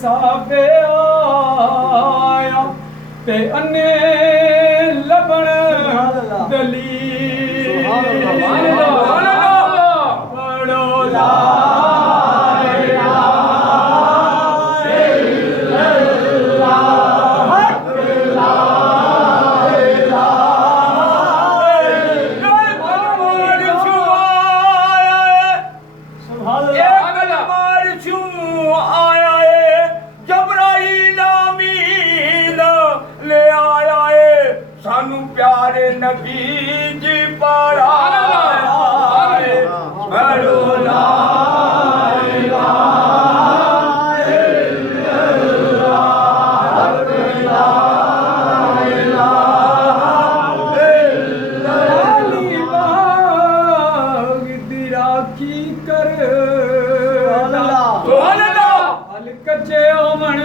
साबे आया ते अन्ने लबण दलील पढ़ो ला प्यारे नबी जी पढ़ा पढ़ो ला कच्चे ओमन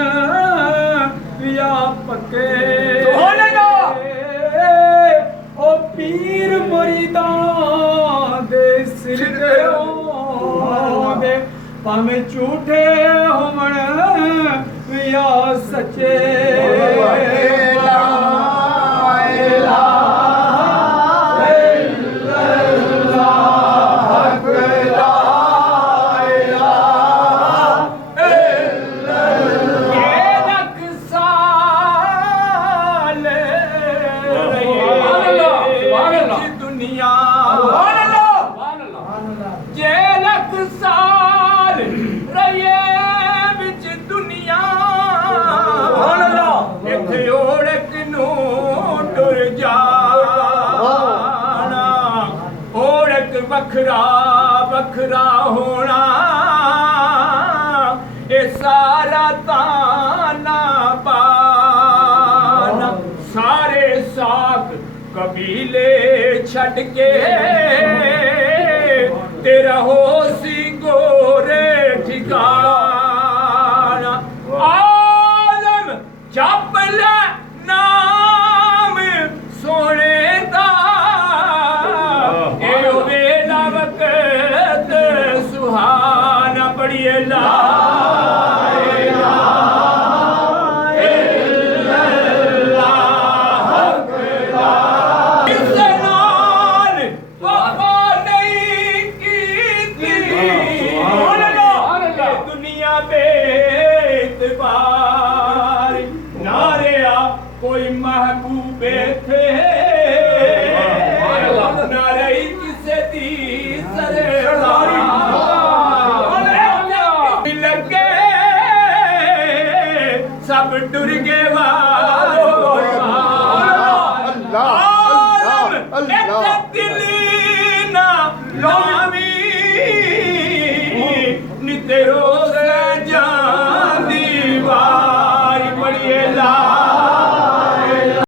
पिया पके ओ पीर मुरीदां दे सिर ते दे भावें झूठे होवण या सच्चे बखरा बखरा होना ए सारा ताना पाना सारे साथ कबीले छड़ के तेरा हो सी गोरे ठिकाना आलम जप ले नाम सोने दा सुहाना पढ़िए ला दुनिया बेतबार नारे कोई महबूबे थे नारे किसे दी सरदारी सब डुर गए